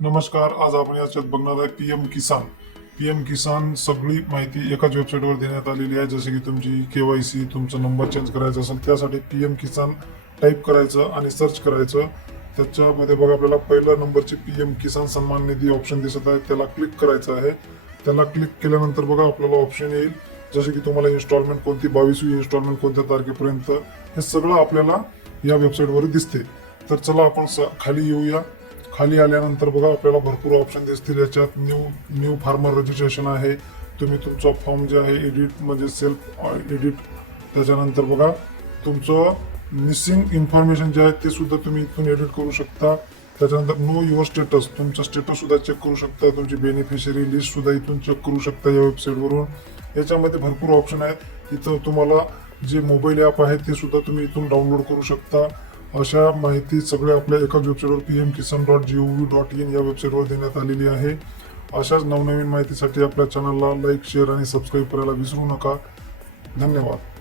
नमस्कार. आज आपण याच्यात बघणार आहे पीएम किसान. पीएम किसान सगळी माहिती एकाच वेबसाईटवर देण्यात आलेली आहे. जसे की तुमची केवायसी, तुमचा नंबर चेंज करायचा असेल त्यासाठी पीएम किसान टाईप करायचं आणि सर्च करायचं. त्याच्यामध्ये बघा आपल्याला पहिल्या नंबरची पीएम किसान सन्मान निधी ऑप्शन दिसत आहे, त्याला क्लिक करायचं आहे. त्याला क्लिक केल्यानंतर बघा आपल्याला ऑप्शन येईल जसे की तुम्हाला इन्स्टॉलमेंट कोणती 22वी इन्स्टॉलमेंट कोणत्या तारखेपर्यंत, हे सगळं आपल्याला या वेबसाईटवर दिसते. तर चला आपण खाली येऊया. खाली आल्यानंतर बघा आपल्याला भरपूर ऑप्शन दिसतील. याच्यात न्यू फार्मर रजिस्ट्रेशन आहे. तुम्ही तुमचा फॉर्म जे आहे एडिट म्हणजे सेल्फ एडिट, त्याच्यानंतर बघा तुमचं मिसिंग इन्फॉर्मेशन जे आहे ते सुद्धा तुम्ही इथून एडिट करू शकता. त्याच्यानंतर नो युअर स्टेटस, तुमचं स्टेटस सुद्धा चेक करू शकता. तुमची बेनिफिशियरी लिस्ट सुद्धा इथून चेक करू शकता या वेबसाईटवरून. याच्यामध्ये भरपूर ऑप्शन आहेत. इथं तुम्हाला जे मोबाईल ॲप आहे ते सुद्धा तुम्ही इथून डाउनलोड करू शकता. अशा माहिती सगळे आपल्या एकाच वेबसाईटवर pmkisan.gov.in या वेबसाईटवर देण्यात आलेली आहे. अशाच नवनवीन माहितीसाठी आपल्या चॅनलला लाईक, शेअर आणि सबस्क्राईब करायला विसरू नका. धन्यवाद.